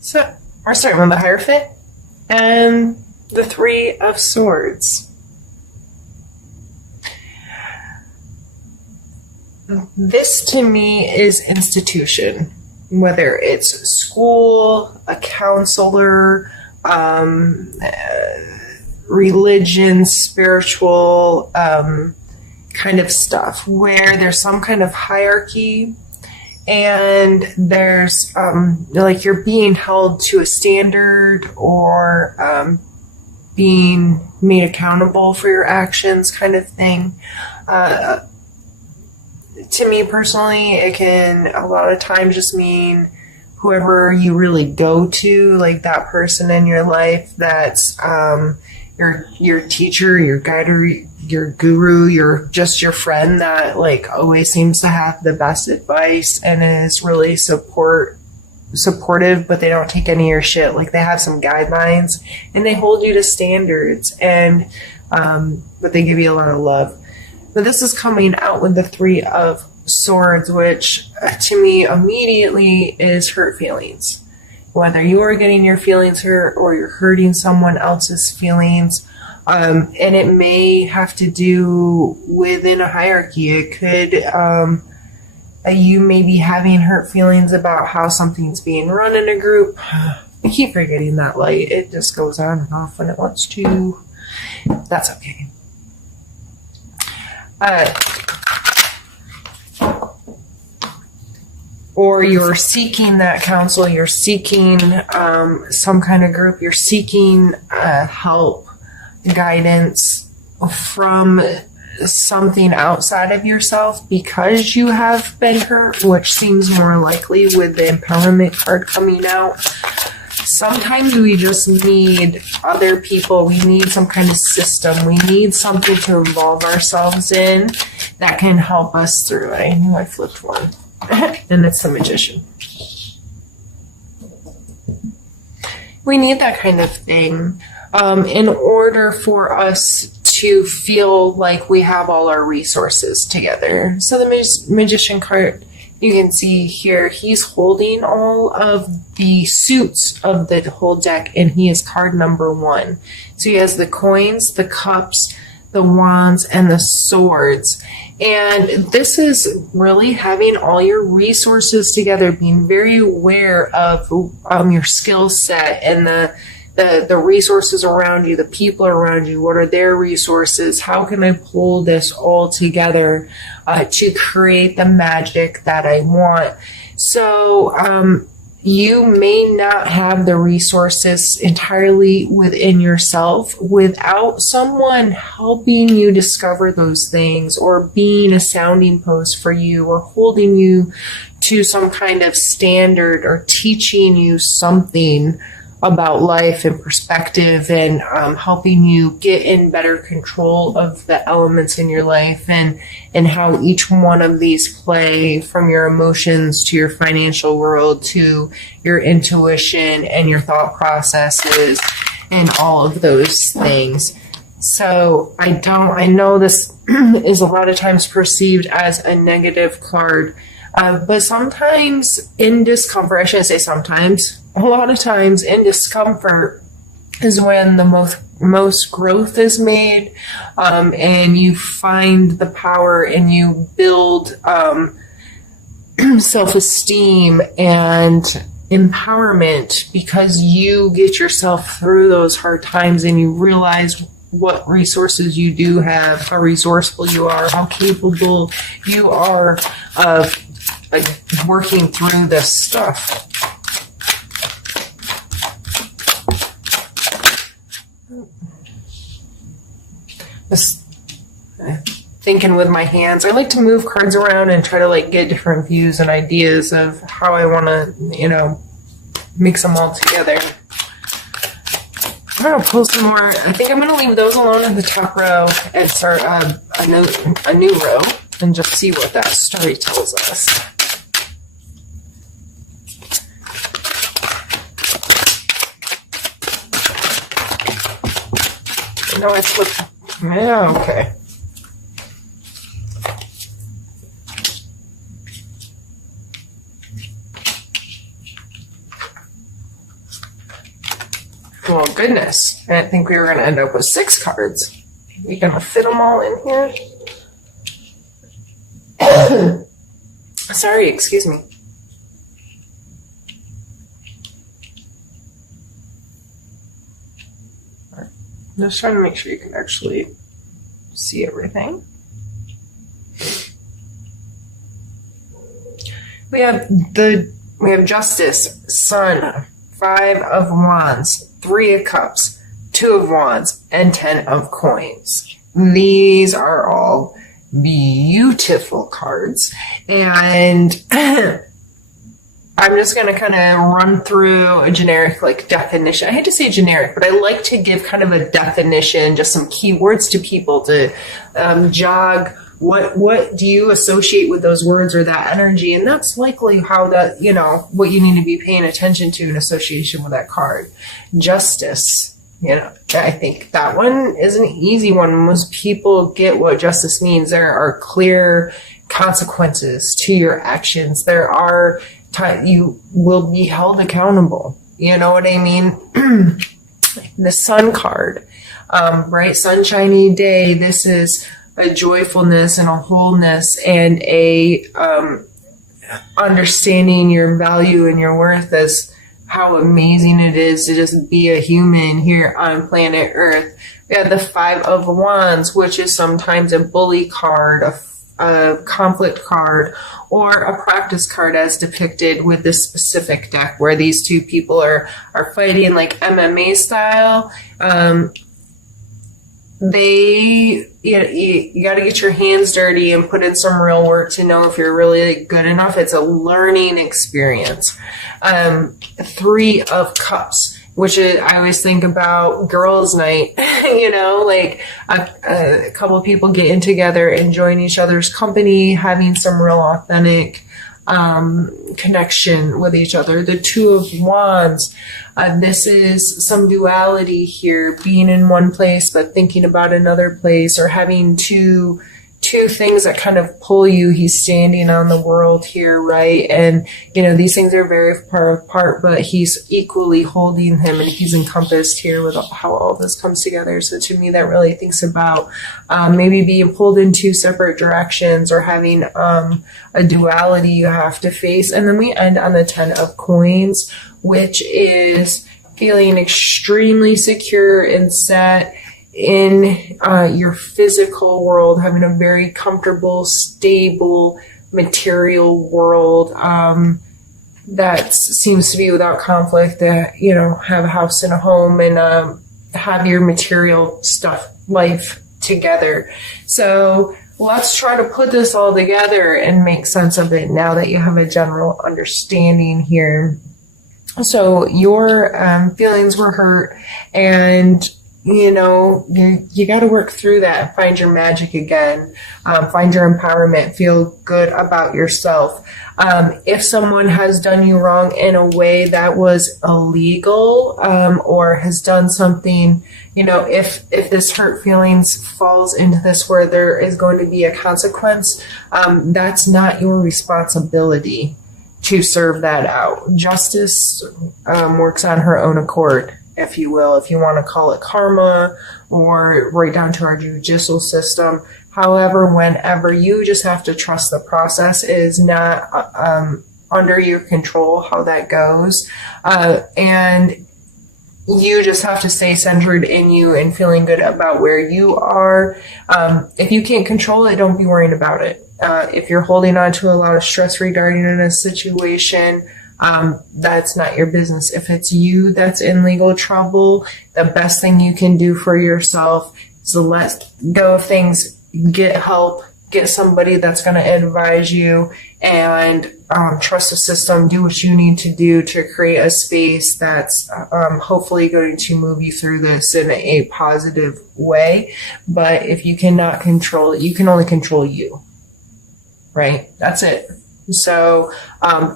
So we're starting with the Hierophant and the Three of Swords. This to me is institution, whether it's school, a counselor, religion, spiritual kind of stuff, where there's some kind of hierarchy and there's like you're being held to a standard or being made accountable for your actions kind of thing. To me personally, it can a lot of times just mean whoever you really go to, like that person in your life that's your teacher, your guide, or your guru, your friend that like always seems to have the best advice and is really supportive, but they don't take any of your shit. Like they have some guidelines and they hold you to standards, and but they give you a lot of love. But this is coming out with the Three of Swords, which to me immediately is hurt feelings. Whether you are getting your feelings hurt or you're hurting someone else's feelings. And it may have to do within a hierarchy. It could, you may be having hurt feelings about how something's being run in a group. I keep forgetting that light. It just goes on and off when it wants to. That's okay. Or you're seeking that counsel, you're seeking some kind of group, you're seeking help, guidance from something outside of yourself because you have been hurt, which seems more likely with the empowerment card coming out. Sometimes we just need other people. We need some kind of system. We need something to involve ourselves in that can help us through it. I knew I flipped one. And it's the Magician. We need that kind of thing in order for us to feel like we have all our resources together. So the Magician card, you can see here, he's holding all of the suits of the whole deck, and he is card number 1. So he has the coins, the cups, the wands, and the swords. And this is really having all your resources together, being very aware of your skill set and the resources around you, the people around you. What are their resources? How can I pull this all together to create the magic that I want? So you may not have the resources entirely within yourself without someone helping you discover those things, or being a sounding post for you, or holding you to some kind of standard, or teaching you something about life and perspective, and helping you get in better control of the elements in your life, and how each one of these play, from your emotions to your financial world to your intuition and your thought processes and all of those things. So I know this is a lot of times perceived as a negative card, but sometimes in discomfort, I shouldn't say sometimes, a lot of times in discomfort is when the most growth is made, and you find the power and you build self-esteem and empowerment, because you get yourself through those hard times and you realize what resources you do have, how resourceful you are, how capable you are of working through this stuff. Just thinking with my hands. I like to move cards around and try to like get different views and ideas of how I want to, mix them all together. I'm going to pull some more. I think I'm going to leave those alone in the top row and start a new row and just see what that story tells us. No, I flipped. Yeah, okay. Well, goodness. I didn't think we were going to end up with 6 cards. We going to fit them all in here? Sorry, excuse me. Just trying to make sure you can actually see everything. We have Justice, Sun, 5 of Wands, 3 of Cups, 2 of Wands, and 10 of Coins. These are all beautiful cards, and I'm just going to kind of run through a generic definition. I hate to say generic, but I like to give kind of a definition, just some keywords to people to jog what do you associate with those words or that energy, and that's likely how that, what you need to be paying attention to in association with that card. Justice. I think that one is an easy one. Most people get what justice means. There are clear consequences to your actions. There are you will be held accountable. You know what I mean? The Sun card, bright sunshiny day. This is a joyfulness and a wholeness and a understanding your value and your worth as how amazing it is to just be a human here on planet Earth. We have the 5 of Wands, which is sometimes a bully card, a conflict card, or a practice card as depicted with this specific deck where these two people are fighting like MMA style. You got to get your hands dirty and put in some real work to know if you're really good enough. It's a learning experience. 3 of Cups, which is, I always think about girls' night, a couple of people getting together, enjoying each other's company, having some real authentic connection with each other. The 2 of Wands, this is some duality here, being in one place but thinking about another place, or having two things that kind of pull you. He's standing on the world here, right? And these things are very far apart, but he's equally holding him, and he's encompassed here with how all this comes together. So to me, that really thinks about maybe being pulled in 2 separate directions, or having a duality you have to face. And then we end on the 10 of Coins, which is feeling extremely secure and set in your physical world, having a very comfortable, stable, material world that seems to be without conflict, that, have a house and a home and have your material stuff, life together. So let's try to put this all together and make sense of it now that you have a general understanding here. So your feelings were hurt, and you got to work through that, find your magic again, find your empowerment, feel good about yourself. If someone has done you wrong in a way that was illegal, or has done something, if this hurt feelings falls into this where there is going to be a consequence, that's not your responsibility to serve that out. Justice works on her own accord, if you will, if you want to call it karma, or right down to our judicial system. However, whenever, you just have to trust the process is not under your control how that goes. And you just have to stay centered in you and feeling good about where you are. If you can't control it, don't be worrying about it. If you're holding on to a lot of stress regarding in a situation, that's not your business. If it's you that's in legal trouble, the best thing you can do for yourself is to let go of things, get help, get somebody that's going to advise you, and trust the system. Do what you need to do to create a space that's hopefully going to move you through this in a positive way. But if you cannot control it, you can only control you, right? That's it. So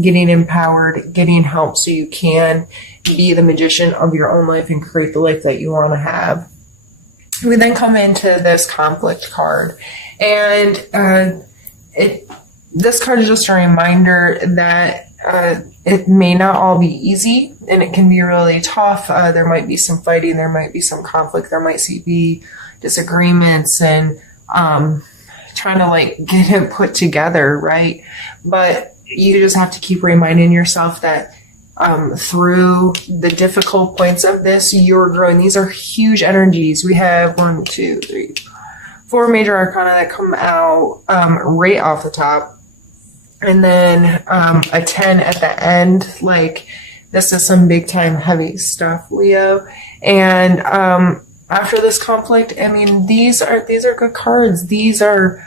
getting empowered, getting help so you can be the magician of your own life and create the life that you want to have. We then come into this conflict card, and this card is just a reminder that it may not all be easy, and it can be really tough. There might be some fighting, there might be some conflict, there might be disagreements, and trying to like get it put together, right? But you just have to keep reminding yourself that through the difficult points of this, you're growing. These are huge energies. We have 1, 2, 3, 4 major arcana that come out right off the top. And then a 10 at the end. Like, this is some big time heavy stuff, Leo. And after this conflict, I mean, these are good cards. These are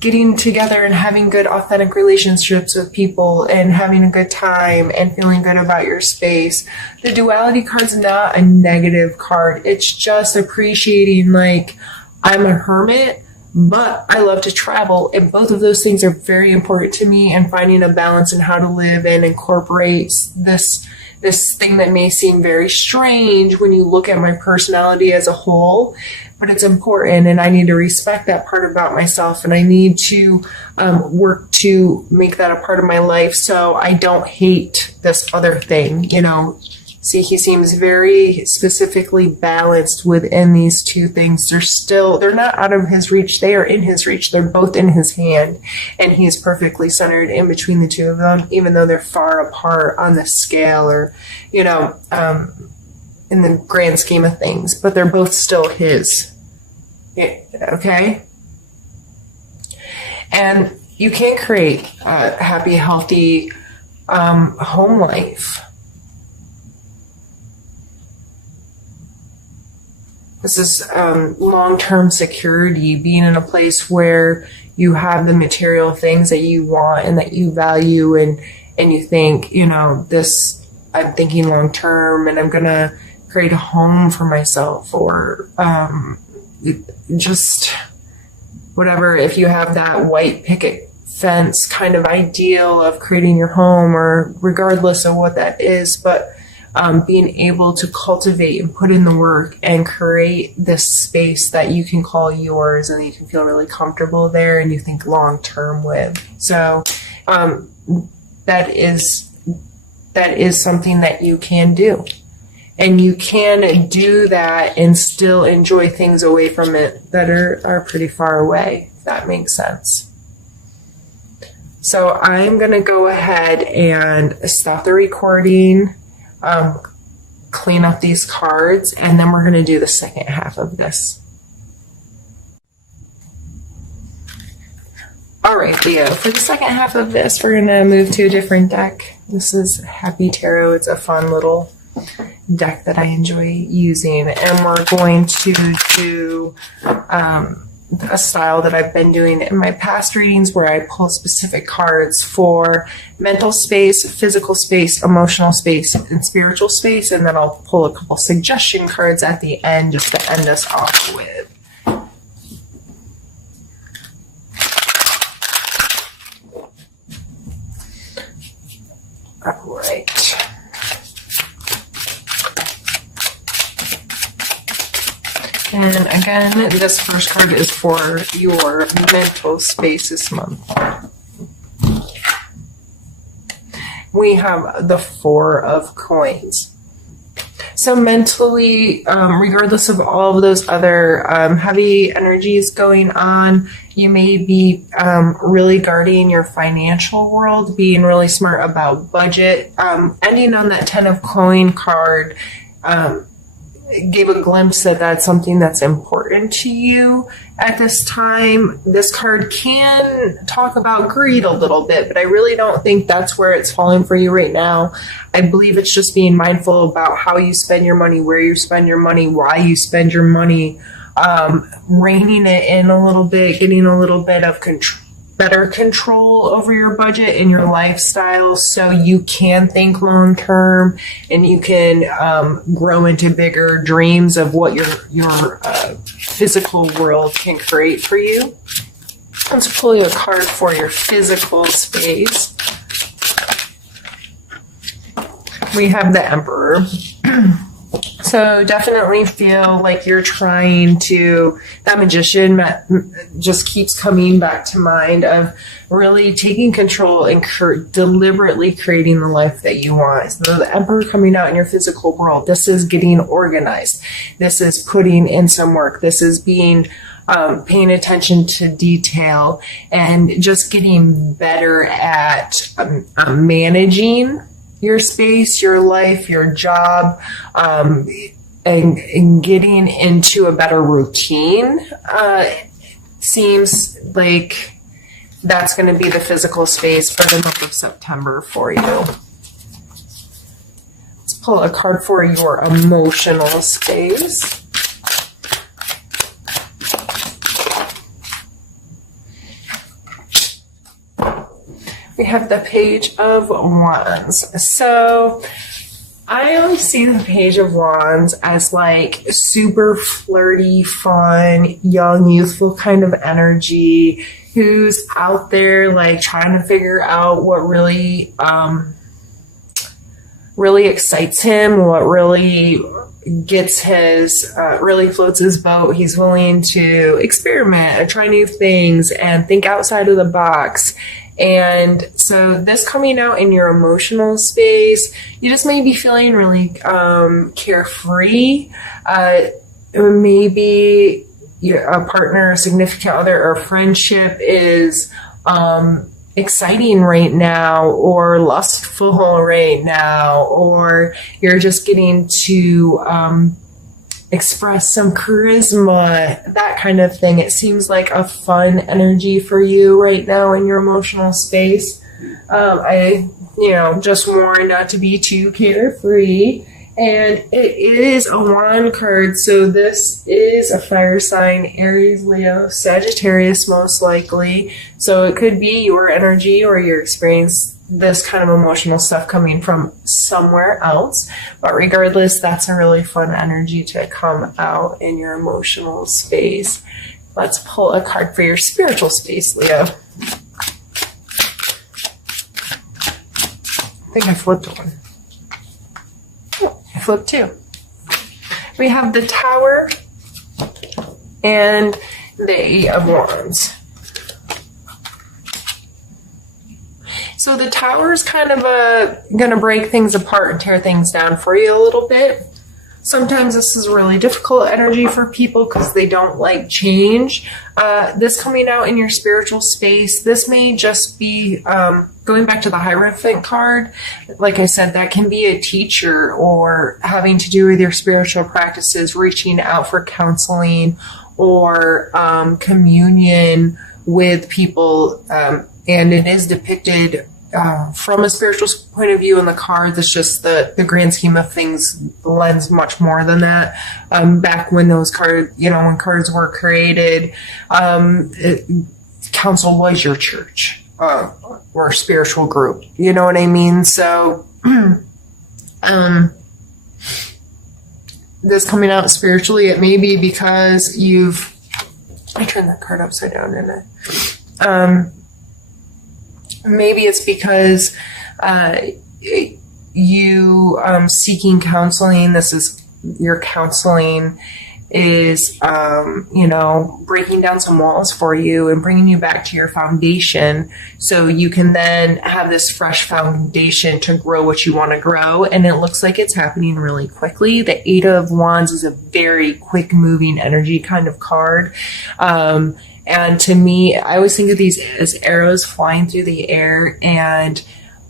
getting together and having good authentic relationships with people and having a good time and feeling good about your space. The duality card's not a negative card. It's just appreciating, like, I'm a hermit, but I love to travel, and both of those things are very important to me, and finding a balance in how to live and incorporate this thing that may seem very strange when you look at my personality as a whole, but it's important, and I need to respect that part about myself, and I need to work to make that a part of my life so I don't hate this other thing, you know. See, he seems very specifically balanced within these two things. They're not out of his reach. They are in his reach. They're both in his hand. And he's perfectly centered in between the two of them, even though they're far apart on the scale or, you know, in the grand scheme of things. But they're both still his. Okay? And you can't create a happy, healthy home life. This is long-term security, being in a place where you have the material things that you want and that you value, and you think, you know, this, I'm thinking long-term and I'm going to create a home for myself, or just whatever. If you have that white picket fence kind of ideal of creating your home, or regardless of what that is, but being able to cultivate and put in the work and create this space that you can call yours and you can feel really comfortable there and you think long term with. So that is something that you can do. And you can do that and still enjoy things away from it that are pretty far away, if that makes sense. So I'm going to go ahead and stop the recording, clean up these cards, and then we're going to do the second half of this. All right, Leo, for the second half of this, we're going to move to a different deck. This is Happy Tarot. It's a fun little deck that I enjoy using, and we're going to do a style that I've been doing in my past readings, where I pull specific cards for mental space, physical space, emotional space, and spiritual space, and then I'll pull a couple suggestion cards at the end just to end us off with. All right. And again, this first card is for your mental space this month. We have the Four of Coins. So mentally, regardless of all of those other heavy energies going on, you may be really guarding your financial world, being really smart about budget. Ending on that Ten of Coin card, gave a glimpse that that's something that's important to you at this time. This card can talk about greed a little bit, but I really don't think that's where it's falling for you right now. I believe it's just being mindful about how you spend your money, where you spend your money, why you spend your money, reining it in a little bit, getting a little bit of better control over your budget and your lifestyle, so you can think long term and you can grow into bigger dreams of what your physical world can create for you. Let's pull you a card for your physical space. We have the Emperor. So So definitely feel like you're trying to, that magician just keeps coming back to mind of really taking control and deliberately creating the life that you want. So the Emperor coming out in your physical world, this is getting organized. This is putting in some work. This is being paying attention to detail and just getting better at managing your space, your life, your job, and getting into a better routine. Seems like that's going to be the physical space for the month of September for you. Let's pull a card for your emotional space. We have the Page of Wands. So I always see the Page of Wands as like super flirty, fun, young, youthful kind of energy who's out there like trying to figure out what really excites him, what really gets his, really floats his boat. He's willing to experiment and try new things and think outside of the box. And so this coming out in your emotional space, you just may be feeling really carefree. Maybe a partner, significant other, or friendship is exciting right now, or lustful right now, or you're just getting to express some charisma, that kind of thing. It seems like a fun energy for you right now in your emotional space. I just warn not to be too carefree. And it is a wand card, so this is a fire sign, Aries, Leo, Sagittarius most likely. So it could be your energy or your experience, this kind of emotional stuff coming from somewhere else. But regardless, that's a really fun energy to come out in your emotional space. Let's pull a card for your spiritual space, Leo. I think I flipped one. Oh, I flipped two. We have the Tower and the Eight of Wands. So the Tower is kind of going to break things apart and tear things down for you a little bit. Sometimes this is really difficult energy for people because they don't like change. This coming out in your spiritual space, this may just be going back to the Hierophant card. Like I said, that can be a teacher or having to do with your spiritual practices, reaching out for counseling or communion with people. And it is depicted from a spiritual point of view in the cards. It's just the grand scheme of things lends much more than that. Back when those cards, when cards were created, council was your church or spiritual group. You know what I mean? So this coming out spiritually, it may be because I turned that card upside down, didn't I? Maybe it's because you seeking counseling. This is your counseling is, breaking down some walls for you and bringing you back to your foundation so you can then have this fresh foundation to grow what you want to grow. And it looks like it's happening really quickly. The Eight of Wands is a very quick moving energy kind of card. And to me, I always think of these as arrows flying through the air, and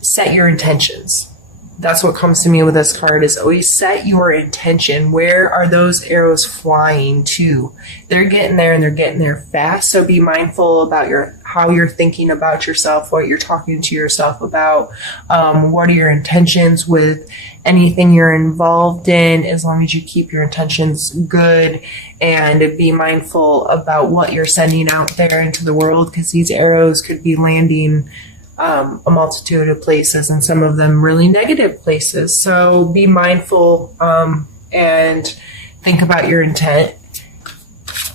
set your intentions. That's what comes to me with this card, is always set your intention. Where are those arrows flying to? They're getting there, and they're getting there fast. So be mindful about how you're thinking about yourself, what you're talking to yourself about. What are your intentions with anything you're involved in, as long as you keep your intentions good, and be mindful about what you're sending out there into the world, because these arrows could be landing a multitude of places, and some of them really negative places. So be mindful and think about your intent.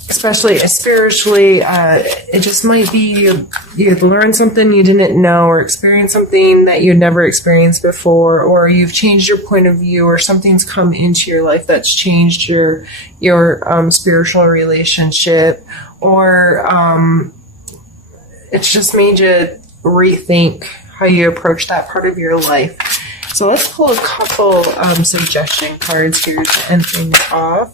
especially spiritually, it just might be you've learned something you didn't know, or experienced something that you'd never experienced before, or you've changed your point of view, or something's come into your life that's changed your spiritual relationship, or it's just made you rethink how you approach that part of your life. So let's pull a couple suggestion cards here to end things off.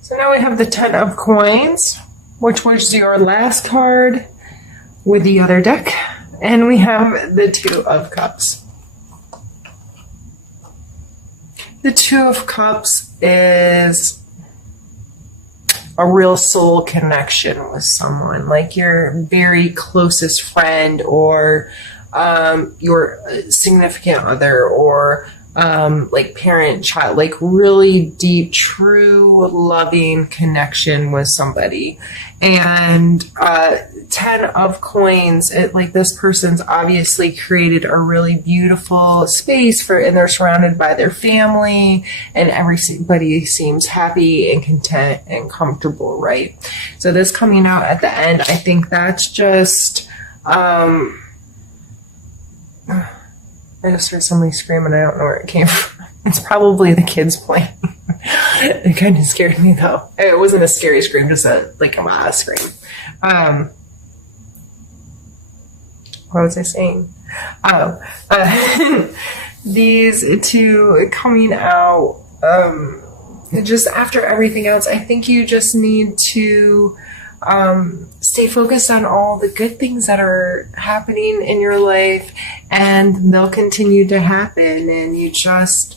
So now we have the 10 of coins, which was your last card with the other deck. And we have the 2 of cups. The 2 of cups is a real soul connection with someone, like your very closest friend, or your significant other, or like parent, child, like really deep, true, loving connection with somebody. And 10 of coins, like this person's obviously created a really beautiful space and they're surrounded by their family, and everybody seems happy and content and comfortable, right? So this coming out at the end, I think that's just I just heard somebody screaming. I don't know where it came from. It's probably the kids playing. It kind of scared me, though. It wasn't a scary scream, just a scream. What was I saying? These 2 coming out, just after everything else, I think you just need to stay focused on all the good things that are happening in your life, and they'll continue to happen. And you just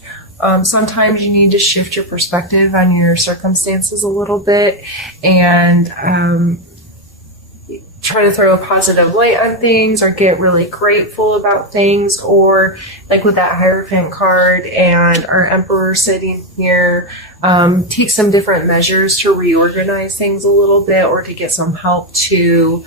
sometimes you need to shift your perspective on your circumstances a little bit, and try to throw a positive light on things, or get really grateful about things, or like with that Hierophant card and our Emperor sitting here, take some different measures to reorganize things a little bit, or to get some help to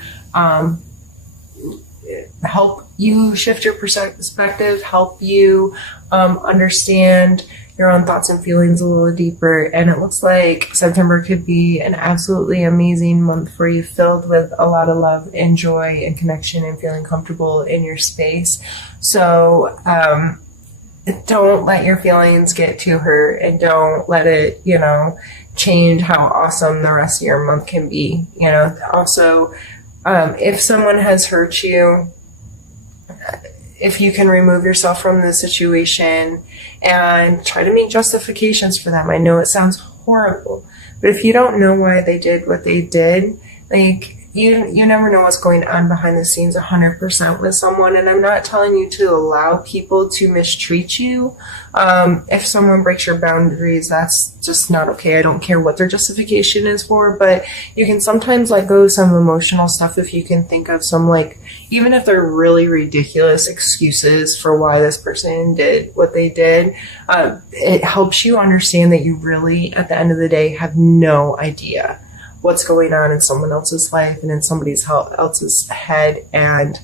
help you shift your perspective, help you understand your own thoughts and feelings a little deeper. And it looks like September could be an absolutely amazing month for you, filled with a lot of love and joy and connection and feeling comfortable in your space. So don't let your feelings get to hurt, and don't let it, change how awesome the rest of your month can be. Also, if someone has hurt you, if you can remove yourself from the situation and try to make justifications for them. I know it sounds horrible, but if you don't know why they did what they did, like, you never know what's going on behind the scenes 100% with someone. And I'm not telling you to allow people to mistreat you. If someone breaks your boundaries, that's just not okay. I don't care what their justification is for, but you can sometimes let go of some emotional stuff if you can think of some, like, even if they're really ridiculous excuses for why this person did what they did. It helps you understand that you really, at the end of the day, have no idea what's going on in someone else's life and in somebody else's head. And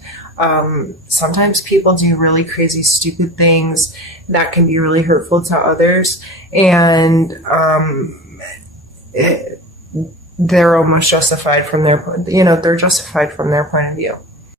sometimes people do really crazy, stupid things that can be really hurtful to others. And they're almost justified from their, they're justified from their point of view.